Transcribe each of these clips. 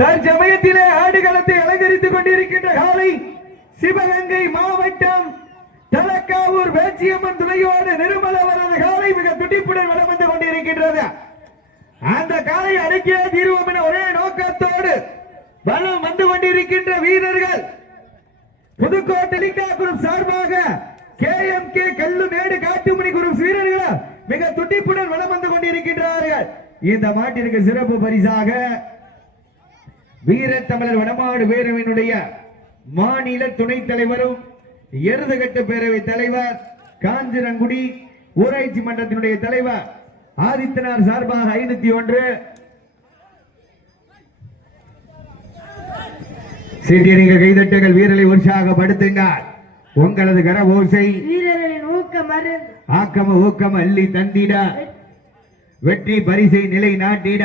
தற்சமயத்திலே ஆடுகளத்தை அலங்கரித்துக் கொண்டிருக்கின்ற காலை சிவகங்கை மாவட்டம் தலக்காவூர் வேச்சியம்மன் துணையோடு நிர்மலவரது காலை மிக துடிப்புடன் வலம் வந்து கொண்டிருக்கின்றது. அந்த காலை அடக்கிய தீர்வோம் என ஒரே நோக்கத்தோடு வலம் வந்து கொண்டிருக்கின்ற வீரர்கள் புதுக்கோட்டை லிங்கா குரூப் சார்பாக KMK கல்லுமேடு காட்டுமணி குரூப் வீரர்கள் மிக துடிப்புடன் வலம் வந்து கொண்டிருக்கின்றார்கள். இந்த மாட்டிற்கு சிறப்பு பரிசாக வீர தமிழர் வடமாடு பேரவையினுடைய மாநில துணைத் தலைவரும் எருதுகட்டு பேரவை தலைவர் காஞ்சிரங்குடி ஊராட்சி மன்றத்தினுடைய தலைவர் ஆதித்தனார் சார்பாக 501 சீட்டியடிங்க கைதட்டுகள் வீரரை உற்சாகப்படுத்துங்கள். உங்களது கர ஓசை வீரர்களின் ஆக்கம ஊக்கம் அள்ளி தந்திட வெற்றி பரிசை நிலை நாட்டிட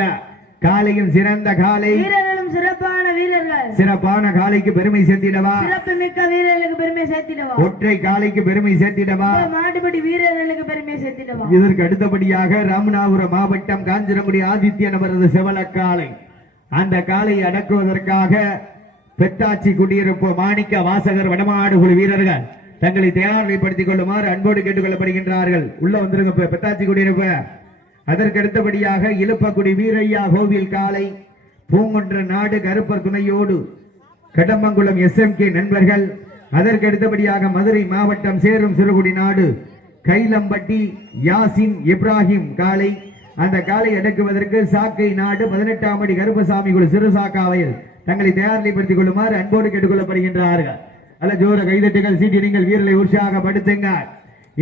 காலையும் சிறந்த காலை வீரர்களும் சிறப்பான வீரர்கள் சிறப்பான காலைக்கு பெருமை சேர்த்திடவா சிறப்பு மிக்க வீரர்களுக்கு பெருமை சேர்த்திடவா ஒற்றை காலைக்கு பெருமை சேர்த்திடவா மாடுபடி வீரர்களுக்கு பெருமை சேர்த்திடவா. இதற்கு அடுத்தபடியாக ராமநாதபுரம் மாவட்டம் காஞ்சிரங்குடி ஆதித்யன் அவரது செவலக்காலை அந்த காலை அடக்குவதற்காக பெத்தாச்சி குடியிருப்பு மாணிக்க வாசகர் வடமாடு குழு வீரர்கள் தங்களை தயார்நிலைப்படுத்திக் கொள்ளுமாறு அன்போடு கேட்டுக் கொள்ளப்படுகின்றார்கள். உள்ள வந்துருங்க பெத்தாச்சி குடியிருப்பு. அதற்கு அடுத்தபடியாக இலுப்பக்குடி வீரையா கோவில் காலை பூங்குன்ற நாடு கருப்பர் துணையோடு கடம்பங்குளம் SMK நண்பர்கள். அதற்கு அடுத்தபடியாக மதுரை மாவட்டம் சேரும் சிறுகுடி நாடு கைலம்பட்டி யாசின் இப்ராஹிம் காலை அந்த காலை அடக்குவதற்கு சாக்கை நாடு 18ஆம் அடி கருப்பசாமி குழு சிறு சாக்காவையில் தங்களை தயார்நிலைப்படுத்திக் கொள்ளுமாறு அன்போடு கேட்டுக் கொள்ளப்படுகின்றார்கள். அல்ல ஜோர கைதட்டுகள் சீட்டிடுங்கள் வீரர்களை உற்சாகப்படுத்துங்கள்.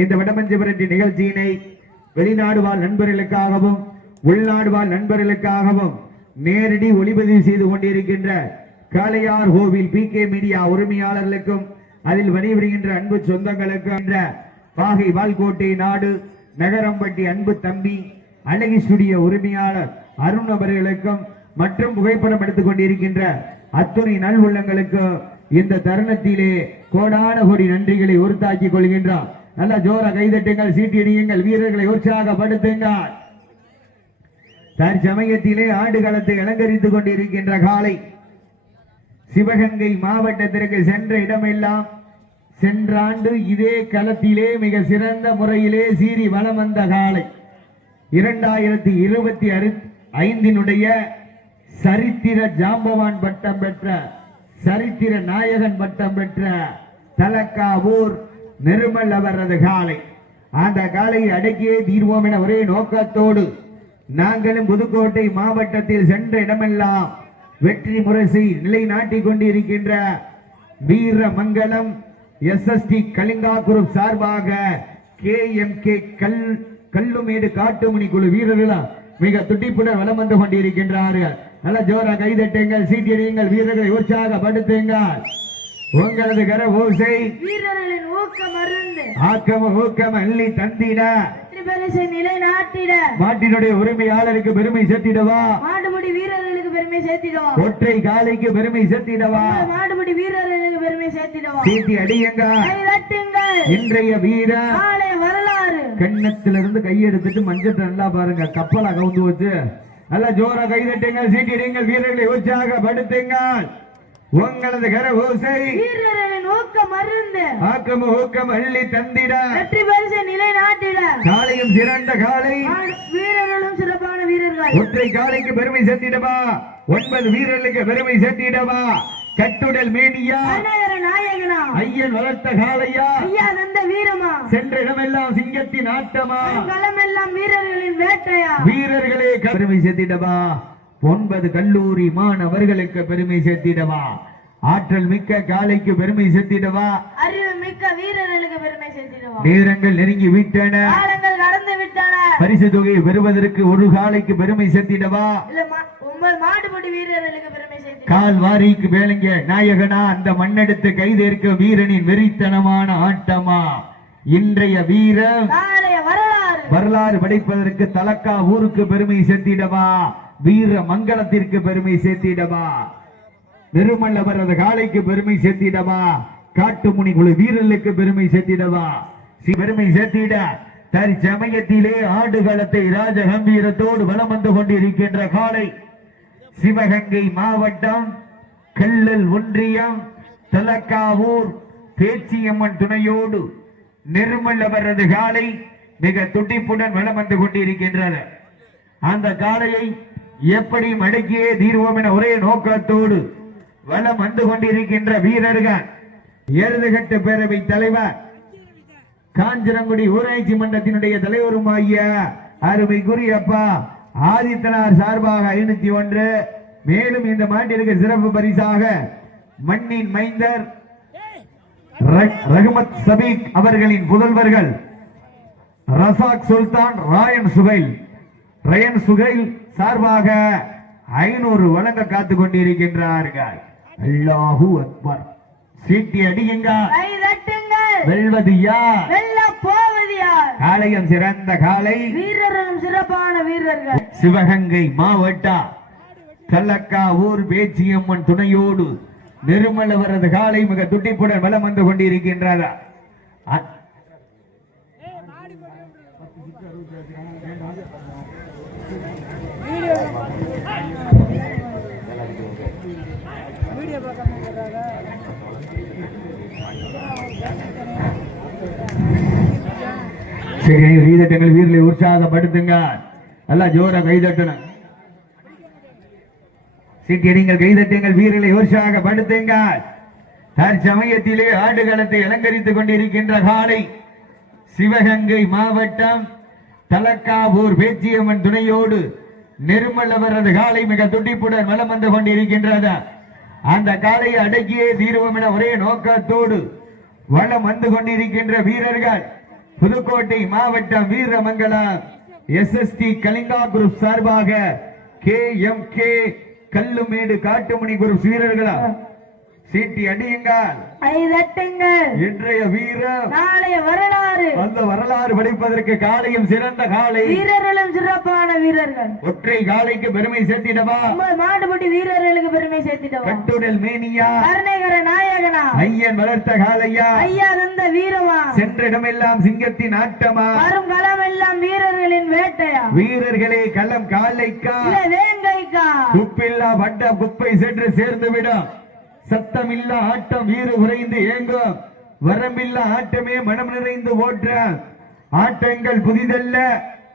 இந்த வடமஞ்சு விரட்டி நிகழ்ச்சியினை வெளிநாடு வாழ் நண்பர்களுக்காகவும் உள்நாடு வாழ் நண்பர்களுக்காகவும் நேரடி ஒளிப்பதிவு செய்து கொண்டிருக்கின்ற காளையார் கோவில் PK மீடியா உரிமையாளர்களுக்கும் அதில் பணிபுரிகின்ற அன்பு சொந்தங்களுக்கும் பாகை வால்கோட்டை நாடு நகரம்பட்டி அன்பு தம்பி அழகி ஸ்டுடியோ உரிமையாளர் அருண் அவர்களுக்கும் மற்றும் புகைப்படம் எடுத்துக் கொண்டிருக்கின்ற அத்துணை நல் உள்ளங்களுக்கு இந்த தருணத்திலே கோடான கோடி நன்றிகளை உறுத்தாக்கிக் கொள்கின்றார். நல்ல ஜோர கைதட்டுங்கள் சீட்டியடியுங்கள் வீரர்களை உற்சாகப்படுத்துங்கள். தற்சமயத்திலே ஆடுகளத்தை அலங்கரித்துக் கொண்டிருக்கின்ற காலை சிவகங்கை மாவட்டத்திற்கு சென்ற இடமெல்லாம் சென்ற ஆண்டு இதே களத்திலே மிக சிறந்த முறையிலே சீறி வலம் வந்த காலை 2025 சரித்திர ஜாம்பவான் பட்டம் பெற்ற சரித்திர நாயகன் பட்டம் பெற்ற தலக்காவூர் நிர்மல் அவரது காலை அந்த காலையை அடக்கியே தீர்வோம் என ஒரே நோக்கத்தோடு நாங்களும் புதுக்கோட்டை மாவட்டத்தில் சென்ற இடமெல்லாம் வெற்றி முரசை நிலைநாட்டிக் கொண்டிருக்கின்ற வீரமங்கலம் SST கலிங்கா குரூப் சார்பாக KMK கல்லுமேடு காட்டுமணி குழு வீரர்கள் மிக துடிப்புடன் வலம் வந்து கொண்டிருக்கின்றார்கள். நல்ல ஜோர கைதட்டுங்கள் சீட்டியடியுங்கள் வீரர்களை உற்சாகப்படுத்துங்கள். உங்களது கர ஓசை வீரர்களின் ஊக்கம் அருந்து ஆக்கம ஊக்கம் அள்ளி தந்திட பரிசை நிலை நாட்டிட மாட்டினுடைய உரிமையாளருக்கு பெருமை சேர்த்திடவா மாடுபடி வீரர்களுக்கு பெருமை சேர்த்திடவா ஒற்றை காலைக்கு பெருமை சேர்த்திடவா மாடுபடி வீரர்களுக்கு பெருமை சேர்த்திடவா. சீட்டி அடியுங்கள் இன்றைய வீர வரலாறு கண்ணத்திலிருந்து கையெடுத்துட்டு மஞ்சள் நல்லா பாருங்க கப்பலை கவுந்து வச்சு நல்ல ஜோர கைதட்டுங்கள் சீட்டிடுங்கள் வீரர்களை உற்சாகப்படுத்துங்கள். உங்களது கர ஓசை வீரர்களின் ஊக்கம் அருந்து ஆக்கம ஊக்கம் அள்ளி தந்திட வெற்றி பரிசை நிலை நாட்டிட காலையும் சிறந்த காலை வீரர்களும் சிறப்பான வீரர்கள் ஒற்றை காலைக்கு பெருமை சேர்த்திடவா 9 வீரர்களுக்கு பெருமை சேர்த்திடவா கட்டுடல் மேனியா நாயகனா ஐயன் வளர்த்த காலையா ஐயா தந்த வீரமா சென்ற இடமெல்லாம் சிங்கத்தின் ஆட்டமா களமெல்லாம் வீரர்களின் வேட்டையா வீரர்களே பெருமை சேர்த்திடவா 9 கல்லூரி மாணவர்களுக்கு பெருமை சேர்த்திடவா ஆற்றல் மிக்க காலைக்கு பெருமை சேர்த்திடவா அறிவு மிக்க வீரர்களுக்கு பெருமை சேர்த்திடவா. நேரங்கள் நெருங்கி விட்டன காலங்கள் கடந்து விட்டன பரிசு தொகையை பெறுவதற்கு ஒரு காலைக்கு பெருமை சேர்த்திடவா 9 மாடுபடி வீரர்களுக்கு பெருமை சேர்த்திடவா. கால் வாரிக்கு வேலைங்க நாயகனா அந்த மண்ணெடுத்து கைதேற்க வீரனின் வெறித்தனமான ஆட்டமா இன்றைய வீரர் வரலாறு படைப்பதற்கு தலக்கா ஊருக்கு பெருமை சேர்த்திடவா வீர மங்களத்திற்கு பெருமை சேர்த்திடவா நிருமல் அவரது காலைக்கு பெருமை சேர்த்திடவா காட்டுமுனி குழு வீரர்களுக்கு பெருமை சேர்த்திடவா பெருமை சேர்த்திட தற்சமயத்திலே ஆடுகளத்தை ராஜ கம்பீரத்தோடு வலம் வந்து கொண்டிருக்கின்ற காலை சிவகங்கை மாவட்டம் கல்லல் ஒன்றியம் தலக்காவூர் பேச்சியம்மன் துணையோடு நிர்மல் அவரது காலை மிக துடிப்புடன் வலம் வந்து கொண்டிருக்கின்றது. அந்த காலையை எப்படி மடக்கியே தீர்வோம் என ஒரே நோக்கத்தோடு வலம் வந்து கொண்டிருக்கின்ற வீரர்கள் எருதுகட்டு பேரவை தலைவர் காஞ்சிரங்குடி ஊராட்சி மன்றத்தினுடைய தலைவருமாகிய அருமைக்குரியப்பா ஆதித்தனார் சார்பாக 501. மேலும் இந்த மாட்டிற்கு சிறப்பு பரிசாக மண்ணின் மைந்தர் ரஹ்மத் சபீக் அவர்களின் புதல்வர்கள் ரசாக் சுல்தான் ரயன் சுகைல் சார்பாக 500 வழங்க காத்துக் கொண்டிருக்கின்றார்கள். அல்லாஹு அக்பர். சீட்டி அடியுங்கள், வெல்வது யார், வெல்லப் போவது யார்? காளையம் சிறந்த காளை, வீரர்களும் சிறப்பான வீரர்கள். சிவகங்கை மாவட்ட கல்லக்காவூர் பேச்சியம்மன் துணையோடு நிர்மல் அவரது காலை மிக துடிப்புடன் வலம் வந்து கொண்டிருக்கின்றார். சரி, கைதட்டங்கள் வீரர்களை உற்சாகப்படுத்துங்க. நல்லா ஜோர கைதட்டணும். சீட்டியடிங்கள், கைதட்டுங்கள், வீரர்களை உற்சாகப்படுத்துங்க. தற்சமயத்திலே ஆடுகளத்தை அலங்கரித்துக் கொண்டிருக்கின்ற காலை சிவகங்கை மாவட்டம் தலக்காவூர் பேச்சியம்மன் துணையோடு நிர்மல் அவரது காலை மிக துடிப்புடன் வலம் வந்து கொண்டிருக்கின்றது. அந்த காலையை அடக்கியே தீர்வோம் என ஒரே நோக்கத்தோடு வலம் வந்து கொண்டிருக்கின்ற வீரர்கள் புதுக்கோட்டை மாவட்டம் வீரமங்கலம் SST கலிங்கா குரூப் சார்பாக KMK கல்லுமேடு காட்டுமணி குரூப் வீரர்களா சீட்டி அடியுங்கள், ஐதட்டுங்கள். இன்றைய வீரம் நாளைய வரலாறு. அந்த வரலாறு படிப்பதற்கு காலையும் சிறந்த காலை, வீரர்களும் சிறப்பான வீரர்கள். ஒற்றை காலைக்கு பெருமை சேர்த்திடவா, மாடுபடி வீரர்களுக்கு பெருமை சேர்த்திடவா. கட்டுடல் மேனியா, கருணைகர நாயகனா, ஐயன் வளர்த்த காலையா, ஐயா தந்த வீரமா, சென்றிடமெல்லாம் சிங்கத்தின் ஆட்டமா, வரும் களம் எல்லாம் வீரர்களின் வேட்டையா. வீரர்களே களம் காலைக்கா வேங்கைக்கா, குப்பில்லா வட்ட குப்பை சென்று சேர்ந்துவிடும். சத்தமில்லா ஆட்டம் வீறு உறைந்து ஏங்கும், வரம்பில்லா ஆட்டமே மனம் நிறைந்து ஓற்ற ஆட்டங்கள் புதிதல்ல.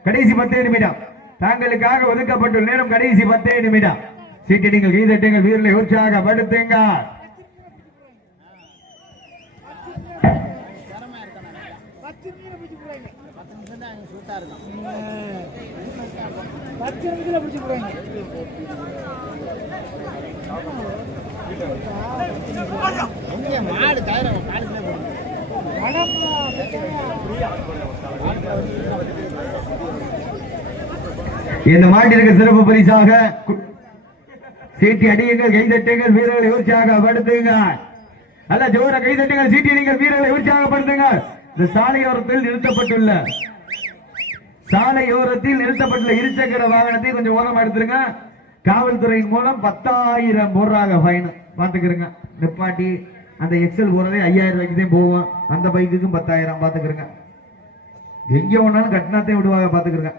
கடைசி 10 நிமிடம் தாங்களுக்காக ஒதுக்கப்பட்டுள்ள நேரம், கடைசி 10 நிமிடம். சீட்டிடுங்கள், கைதட்டுங்கள், வீரர்களை உற்சாகப்படுத்துங்க. இந்த மாட்டிற்கு சிறப்பு பரிசாக சீட்டி அடியுங்கள், கைதட்டுங்கள், வீரர்களை உற்சாகப்படுத்துங்க. அல்ல ஜோர கைதட்டுங்கள், சீட்டி அடிங்கள், வீரர்களை உற்சாகப்படுத்துங்க. இந்த சாலையோரத்தில் நிறுத்தப்பட்டுள்ள இருசக்கர வாகனத்தை கொஞ்சம் ஓரமா எடுத்துருங்க. காவல்துறையின் மூலம் 10,000 போடுறாங்க ஃபைன். பாத்துக்கிறங்க, நிப்பாட்டி அந்த எக்ஸல் போறதே 5,000 ரூபாய்க்கு தான் போகும். அந்த பைக்குக்கும் 10,000 பாத்துக்கிறங்க. எங்க ஒன்னாலும் கட்டினாத்தே விடுவாங்க, பாத்துக்கிறங்க.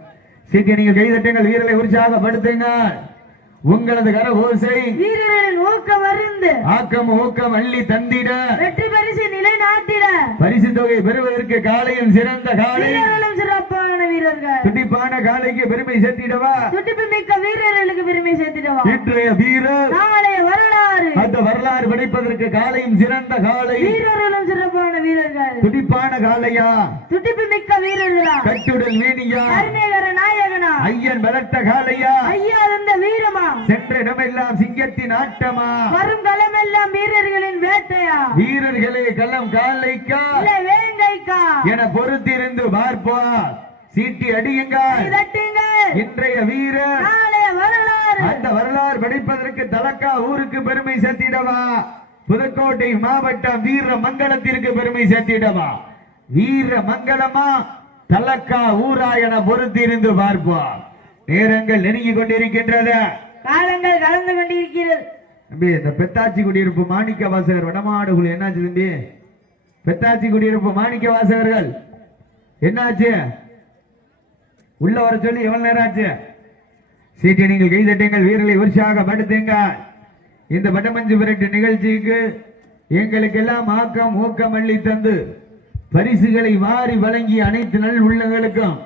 சீட்டி நீங்க கைதட்டுங்கள், வீரர்களை உற்சாகப்படுத்துங்க. உங்களது கர ஓசை வீரர்களின் ஊக்கம் அருந்து ஆக்கம் ஊக்கம் அள்ளி தந்திட வெற்றி பரிசு நிலைநாட்டிட பரிசு தொகை பெறுவதற்கு காலையும் சிறந்த காலை, வீரர்களும் சிறப்பான வீரர்கள். துடிப்பான காலைக்கு பெருமை சேர்த்திடவா, துடிப்பு மிக்க வீரர்களுக்கு பெருமை சேர்த்திடவா. இன்றைய வீரர் நாளைய வரலாறு. அந்த வரலாறு படைப்பதற்கு காலையும் சிறந்த காலை, வீரர்களும் சிறப்பான வீரர்கள். துடிப்பான காலையா, துடிப்பு மிக்க வீரர்களா, கட்டுடல் மேனியா, கருணைகர நாயகனா, ஐயன் வளர்த்த காலையா, ஐயா தந்த வீரமா, சென்ற இடமெல்லாம் சிங்கத்தின் ஆட்டமா, வரும் களம் எல்லாம் வீரர்களின் வேட்டையா. வீரர்களே களம் காலைக்கா வேங்கைக்கா என பொறுத்திருந்து பார்ப்போம். சீட்டி அடியுங்கள், இன்றைய வீரர் நாளைய வரலாறு. அந்த வரலாறு படிப்பதற்கு தலக்கா ஊருக்கு பெருமை சேர்த்திடவா, புதுக்கோட்டை மாவட்டம் வீரமங்கலத்திற்கு பெருமை சேர்த்திடவா. வீரமங்கலமா தலக்கா ஊரா என பொறுத்திருந்து பார்ப்போம். நேரங்கள் நெருங்கி கொண்டிருக்கின்றது, காலங்கள் கலந்து கொண்டிருக்கிறது. இந்த பெத்தாச்சி குடியிருப்பு மாணிக்க வாசகர் வடமாடுகுழு என்னாச்சு தம்பி? பெத்தாச்சி குடியிருப்பு மாணிக்க வாசகர்கள் என்னாச்சு? உள்ள வர சொல்லி எவ்வளவு நேரம் ஆச்சு? சீட்டை நீங்கள் கைதட்டுங்கள், வீரர்களை உற்சாகப்படுத்துங்க. இந்த வடமஞ்சு விரட்டு நிகழ்ச்சிக்கு எங்களுக்கெல்லாம் ஆக்கம் ஊக்கம் அள்ளி தந்து பரிசுகளை வாரி வழங்கிய அனைத்து நல் உள்ளங்களுக்கும்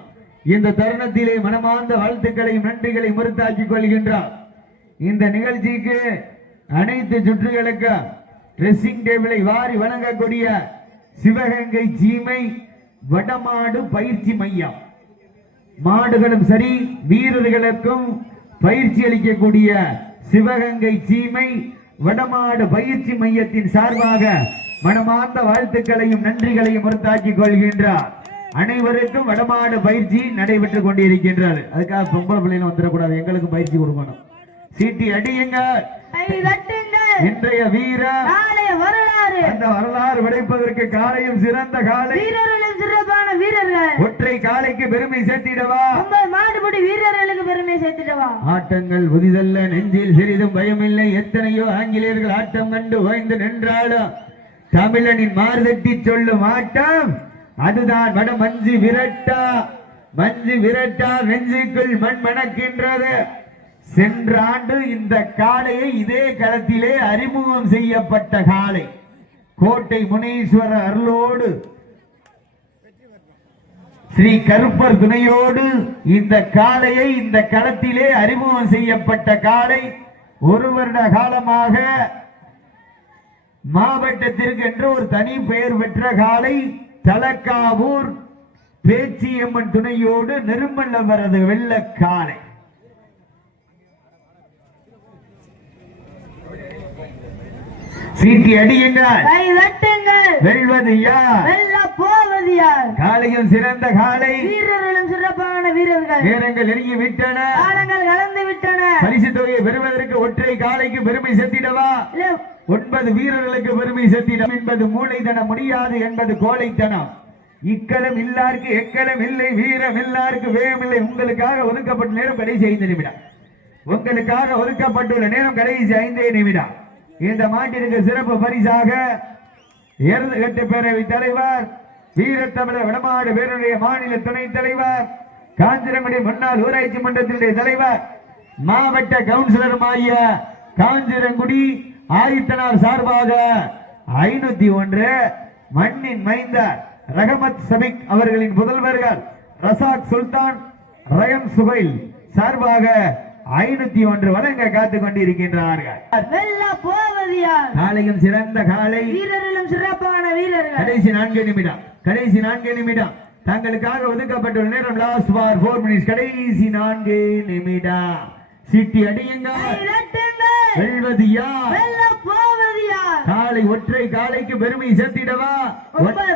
இந்த தருணத்திலே மனமார்ந்த வாழ்த்துக்களையும் நன்றிகளை முறுத்தாக்கிக் கொள்கின்றார். இந்த நிகழ்ச்சிக்கு அனைத்து சுற்றுகளுக்கு ட்ரெஸ்ஸிங் டேபிளை வாரி வழங்கக்கூடிய சிவகங்கை சீமை வடமாடு பயிற்சி மையம், மாடுகளும் சரி வீரர்களுக்கும் பயிற்சி அளிக்கக்கூடிய சிவகங்கை சீமை வடமாடு பயிற்சி மையத்தின் சார்பாக மனமார்ந்த வாழ்த்துக்களையும் நன்றிகளையும் முறுத்தாக்கிக் கொள்கின்றார். அனைவருக்கும் வடமாடு பயிற்சி நடைபெற்றுக் கொண்டிருக்கின்றது. அதுக்காக பொம்பளை பிள்ளைகளும் வந்துடக்கூடாது, எங்களுக்கு பயிற்சி கொடுக்கணும். சீட்டி அடியுங்க. இன்றைய வீரர் வரலாறு, அந்த வரலாறு படைப்பதற்கு காலையும் சிறந்த காலை, வீரர்களும் சிறப்பான வீரர்கள், ஒற்றை காலைக்கு பெருமை சேர்த்திடவா, மாடுபடி வீரர்களுக்கு பெருமை சேர்த்திடவா. ஆட்டங்கள் புதிதல்ல, நெஞ்சில் சிறிதும் பயமில்லை. எத்தனையோ ஆங்கிலேயர்கள் ஆட்டம் கண்டு ஓய்ந்து நின்றாலும் தமிழனின் மார்தட்டி சொல்லும் ஆட்டம் அதுதான் வட மஞ்சு விரட்டா. மஞ்சு விரட்டா நெஞ்சுக்குள் மண் மணக்கின்றது. சென்ற ஆண்டு இந்த காளையை இதே களத்திலே அறிமுகம் செய்யப்பட்ட காளை, கோட்டை முனீஸ்வரர் அருளோடு ஸ்ரீ கருப்பர் துணையோடு இந்த காளையை இந்த களத்திலே அறிமுகம் செய்யப்பட்ட காளை. ஒரு வருட காலமாக மாவட்டத்திற்கு என்று ஒரு தனி பெயர் பெற்ற காளை. தலக்காவூர் பேச்சியம்மன் துணையோடு நிர்மலவரது வெள்ள காளை. சீட்டி அடியுங்கள், வெல்வது யார், வெல்ல போவது யார்? காளையும் சிறந்த காளை, வீரர்களும் சிறப்பான வீரர்கள். நேரங்கள் நெருங்கி விட்டன, காலங்கள் கலந்து விட்டன. பரிசு தொகையை பெறுவதற்கு ஒற்றை காளைக்கு பெருமை சேர்த்திடவா, 9 வீரர்களுக்கு பெருமை சேர்த்திடம் என்பது மூளைத்தனம், முடியாது என்பது கோழைத்தனம். இக்களம் இல்லாருக்கு எக்களம் இல்லை, வீரம் இல்லாருக்கு வேகம் இல்லை. உங்களுக்காக ஒதுக்கப்பட்ட நேரம் கடைசி 5 நிமிடம். உங்களுக்காக ஒதுக்கப்பட்டுள்ள நேரம் கடைசி 5 நிமிடம். இந்த மாட்டிற்கு சிறப்பு பரிசாக எருதுகட்டு பேரவை தலைவர், வீரத்தமிழர் வடமாடு பேரவைய மாநில துணைத் தலைவர், காஞ்சிரங்குடி முன்னாள் ஊராட்சி மன்றத்தினுடைய தலைவர், மாவட்ட கவுன்சிலருமாகிய காஞ்சிரங்குடி ஆதித்தனார் சார்பாக 501 மண்ணின் மைந்தர் ரஹமத் சபிக் அவர்களின் புதல்வர்கள் ரசாக் சுல்தான் ரயம் சுகைல் சார்பாக 501 வழங்க காத்துக் கொண்டிருக்கின்றார்கள். காலையும் சிறந்த காலை, வீரர்களும் சிறப்பான வீரர்கள். கடைசி 4 நிமிடம், கடைசி 4 நிமிடம். தங்களுக்காக ஒதுக்கப்பட்டுள்ள நேரம் லாஸ்ட் ஃபார் 4 மினிட்ஸ். கடைசி 4 நிமிடம். சீட்டி அடியுங்கள், வெல்வது யார், காலை ஒற்றை காலைக்கு பெருமை சேர்த்திடவா,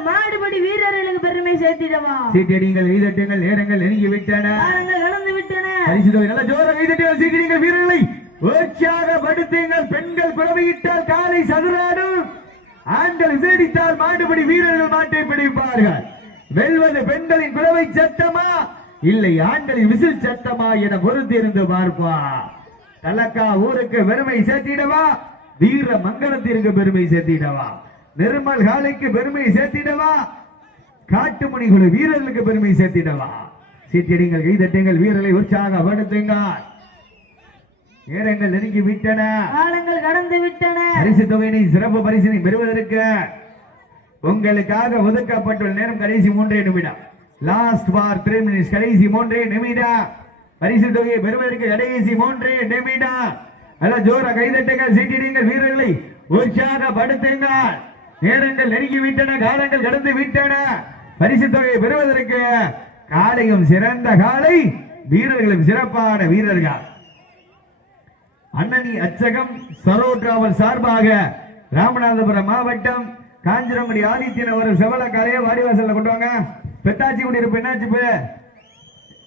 மாடுபடி வீரர்களுக்கு பெருமை சேர்த்திடவா. சீட்டி அடியுங்கள், கைதட்டுங்கள், நேரங்கள் நெருங்கி விட்டன, கலந்து விட்டன. பரிசு தொகை நல்ல ஜோர கைதட்டுங்கள், சீட்டி அடியுங்கள், வீரர்களை உற்சாகப்படுத்துங்கள். பெண்கள் குறவையிட்டால் காலை சதுராடும், ஆண்கள் விசேடித்தால் மாடுபடி வீரர்கள் மாட்டை பிடிப்பார்கள். வெல்வது பெண்களின் குறவை சத்தமா இல்லை ஆண்களின் விசில் சத்தமா என பொறுத்திருந்து பார்ப்பா. தலக்கா ஊருக்கு பெருமை சேர்த்திடவா, வீர மங்களத்திற்கு பெருமை சேர்த்திடவா, நிர்மல் காலைக்கு பெருமை சேர்த்திடவா, காட்டுமணி குழு வீரர்களுக்கு பெருமை சேர்த்திடவா. சீட்டியடிங்கள், கைதட்டுங்கள், வீரர்களை உற்சாகப்படுத்துங்கள். நேரங்கள் நெருங்கி விட்டன, காலங்கள் கடந்து விட்டன. பரிசு தொகையினை சிறப்பு பரிசினை பெறுவதற்கு உங்களுக்காக ஒதுக்கப்பட்டுள்ள நேரம் கடைசி 3 நிமிடம். Last for 3 minutes. கடைசி 3 நிமிடம். பரிசு தொகையை பெறுவதற்கு கடைசி 3 நிமிடம். நல்ல ஜோர கைதட்டுங்கள், சீட்டிடுங்கள், வீரர்களை உற்சாகப்படுத்துங்கள். நேரங்கள் நெருங்கி விட்டன, காலங்கள் கடந்து விட்டன. பரிசு தொகையை பெறுவதற்கு காலையும் சிறந்த காலை, வீரர்களும் சிறப்பான வீரர்கள். அண்ணனி அச்சகம் சரோ டிராவல் சார்பாக ராமநாதபுரம் மாவட்டம் காஞ்சிரங்குடி ஆதித்யன் அவர் செவல காலையை வாடிவாசல்ல கொண்டு வாங்க. பெத்தாச்சி குடியிருப்பு என்னாச்சு?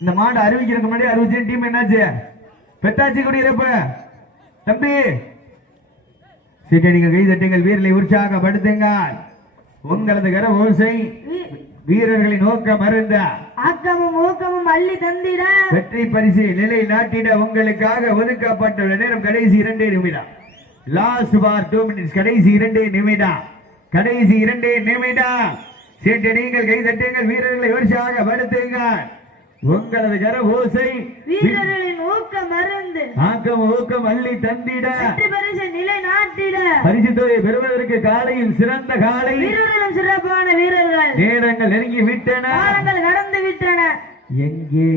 இந்த மாடு அறிவிக்கிறதுக்கு முன்னாடி அறிவிச்சு டீம் என்னாச்சு? பெத்தாச்சி குடியிருப்பு தம்பி சீட்டடிகள், கைதட்டுங்கள், வீரர்களை உற்சாகப்படுத்துங்கள். உங்களது கர ஓசை வீரர்களின் நோக்கம் அருந்த ஆக்கமும் ஊக்கமும் அள்ளி தந்திட வெற்றி பரிசை நிலை நாட்டிட உங்களுக்காக ஒதுக்கப்பட்டுள்ள நேரம் கடைசி 2 நிமிடம். Last for 2 minutes. கடைசி 2 நிமிடம். கடைசி 2 நிமிடம். சீட்டடிகள், கைதட்டுங்கள், வீரர்களை உற்சாகப்படுத்துங்கள். உங்களது கர ஓசை வீரர்களின் ஊக்கம் மருந்து ஆக்கம் ஊக்கம் அள்ளி தந்திட வெற்றி பரிசை நிலை நாட்டிட பரிசு தொகை பெறுவதற்கு காலையில் சிறந்த காலை வீரர்களும் சிறப்பான வீரர்கள் நேரங்கள் நெருங்கி விட்டன காலங்கள் கடந்து விட்டன எங்கே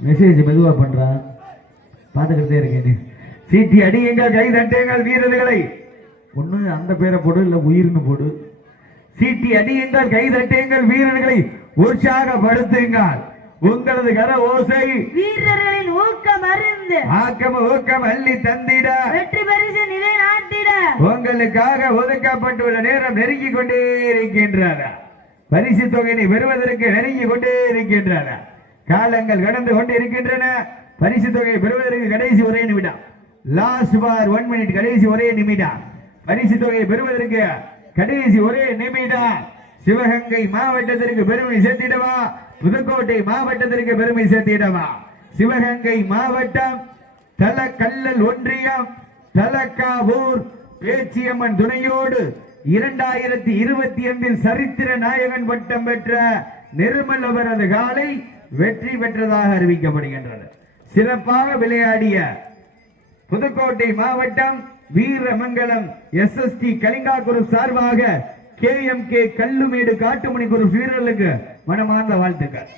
மெசேஜ் மெதுவா பண்றான் பாத்துக்கிட்டே இருக்கேன் சீட்டி அடியுங்கள் கை தட்டுங்கள் வீரர்களை ஒண்ணு அந்த பேரை போடு இல்ல உயிர்னு போடு சீட்டி அடியுங்கள் கை தட்டுங்கள் வீரர்களை உற்சாகப்படுத்துங்கள் உங்களது கர ஓசை வீரர்களின் ஊக்கம் மருந்து ஆக்கம் ஊக்கம் அள்ளி தந்திட வெற்றி பரிசு நிலை நாட்டிட உங்களுக்காக ஒதுக்கப்பட்டுள்ள நேரம் நெருங்கி கொண்டே இருக்கின்றன பரிசு தொகையை பெறுவதற்கு நெருங்கி கொண்டே இருக்கின்றன காலங்கள் கடந்து கொண்டு இருக்கின்றன பரிசு தொகை பெறுவதற்கு கடைசி ஒரே நிமிடம் லாஸ்ட் பார் 1 மினிட் கடைசி ஒரே நிமிடம் பரிசு தொகையை பெறுவதற்கு கடைசி ஒரே நிமிடம் சிவகங்கை மாவட்டத்திற்கு பெருமை சேர்த்திடவா புதுக்கோட்டை மாவட்டத்திற்கு பெருமை சேர்த்திடவா சிவகங்கை மாவட்டம் தலக்கல்லல் ஒன்றியம் தலக்காவூர் பேச்சியம்மன் துணையோடு 2025 சரித்திர நாயகன் பட்டம் பெற்ற நிர்மல் அவரது காலை வெற்றி பெற்றதாக அறிவிக்கப்படுகின்றது சிறப்பாக விளையாடிய புதுக்கோட்டை மாவட்டம் வீரமங்கலம் SST கலிங்கா குரூப் சார்பாக KMK கல்லுமேடு காட்டுமணி குரூப் வீரர்களுக்கு மனமார்ந்த வாழ்த்துக்கள்.